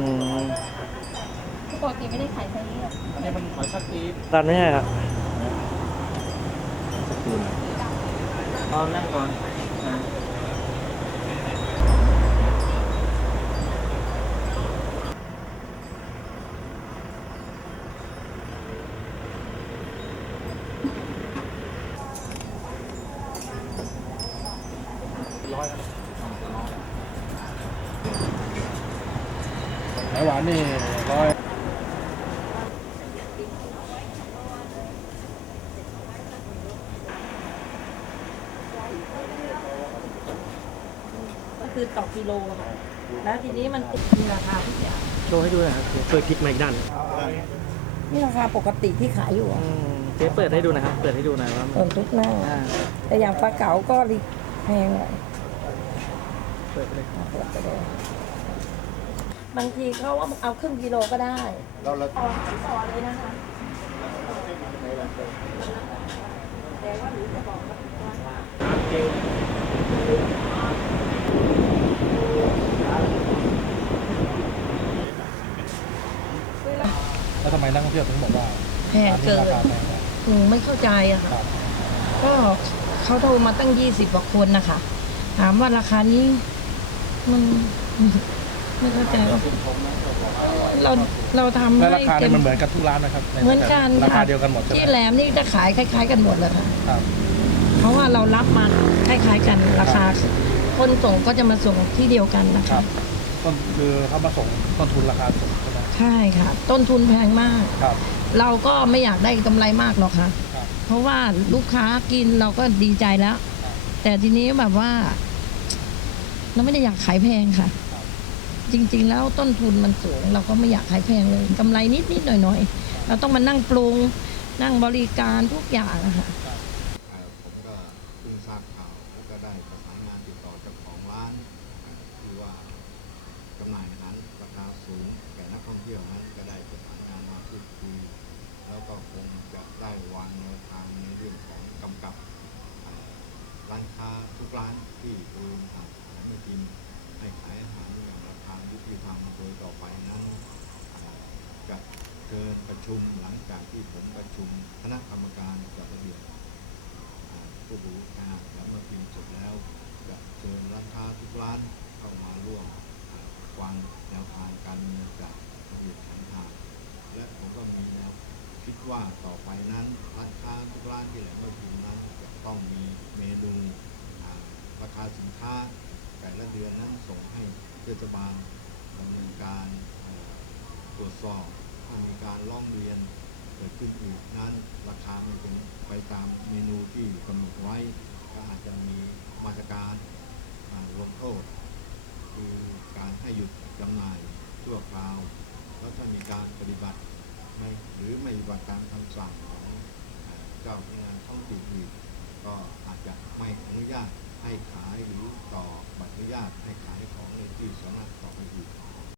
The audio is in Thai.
อืมปกติไม่ได้ขายไซส์นี้หรอกอันนี้มันหอยชักตีบตันไม่ใช่ครับเอานั่งก่อนอ่า หหวานนี่ร้อยก็คือต่อกิโลค่ะ แล้วทีนี้มันมีราคาทุกอย่างโชว์ให้ดูหน่อยครับช่วยพลิกมาอีกด้านนี่ราคาปกติที่ขายอยู่อะอืมเจ๊เปิดให้ดูหนะครับ เปิดให้ดูหน่อยว่าส่วนทุกหน้าอ่าแต่อย่างปลาเก๋าก็ริแพงหน่อยเปิดเลยเปิดไปเลย บางทีเขาว่าเอาครึ่งกิโลก็ได้เราเราต่อต่อเลยนะคะแต่ว่าหนูจะบอกว่าแล้วทำไมนักท่องเที่ยวถึงบอกว่าแพงเกินร้านนี้ราคาแพงกว่าหนูไม่เข้าใจอะคค่ะรับก็เขาโทรมาตั้งยี่สิบกว่าคนนะคะ ถามว่าราคานี้มัน ไม่เข้าใจว่าเราเราทำแล้วให้ราคาเต็เนี่ยม มันเหมือนกันทุกร้านนะครับใเหมือนกันราคาค่ะเดียวกันหมดใช่ไหมที่แหลมนี่จะขายคล้าย ๆ กันหมดเลยค่ะ ครับ เพราะว่าเรารับมาคล้ายๆกันราคา คนส่งก็จะมาส่งที่เดียวกันนะครัคะบ ต้นคือเขามาส่งต้นทุนราคาสูงใช่ไหมใช่ค่ะ ต้นทุนแพงมาก ครับ เราก็ไม่อยากได้กำไรมากหรอกค่ะ ครับ เพราะว่าลูกค้ากินเราก็ดีใจแล้ว แต่ทีนี้แบบว่า เราไม่ได้อยากขายแพงค่ะ จริง ๆ แล้วต้นทุนมันสูง เราก็ไม่อยากขายแพงเลยกำไรนิดๆหน่อยๆ เราต้องมานั่งปรุง นั่งบริการทุกอย่างอะค่ะ เอ่อผมก็เพิ่งทราบข่าวแล้วก็ได้ประสานงานติดต่อเจ้าของร้านเอ่อที่ว่าจำหน่ายอาหารราคาสูงแก่นักท่องเที่ยวนั้นก็ได้ประสานงานมาพูดคุยแล้วก็คงจะได้วางแนวทางในเรื่องของกำกับเอ่อร้านค้าทุกร้านที่โดนอาหารไม่กินให้ขายอาหารอย่างราคายุติธรรมโดยต่อไปนั้นจะเชิญประชุมหลังจากที่ผมประชุมคณะกรรมการจัดระเบียบผู้บริการแล้วเมื่อพิมพ์เสร็จแล้ว จะเชิญร้านค้าทุกร้านเข้ามาร่วมอ่าฟังแนวทางการเมืองจากระเบียบสันทาและผมก็มีแนวคิดว่าต่อไปนั้นร้านค้าทุกร้านที่แหลมเมื่อพิมพ์นั้นจะต้องมีเมนูราคาสินค้าแต่ละเดือนนั้นส่งให้ เทศบาลดำเนินการตรวจสอบถ้ามีการร้องเรียนเกิดขึ้นอีกนั้นราคาไม่เป็นไปตามเมนูที่กำหนดไว้ ก็อาจจะมีมาตรการลงโทษคือการให้หยุดจำหน่ายชั่วคราว แล้วถ้ามีการปฏิบัติไม่หรือไม่ปฏิบัติตามคำสั่งของเจ้าพนักงานท้องถิ่นอีกก็อาจจะไม่อนุญาตให้ขายหรือต่อ นุญาตให้ขายของในที่สามารถต่อไปอีก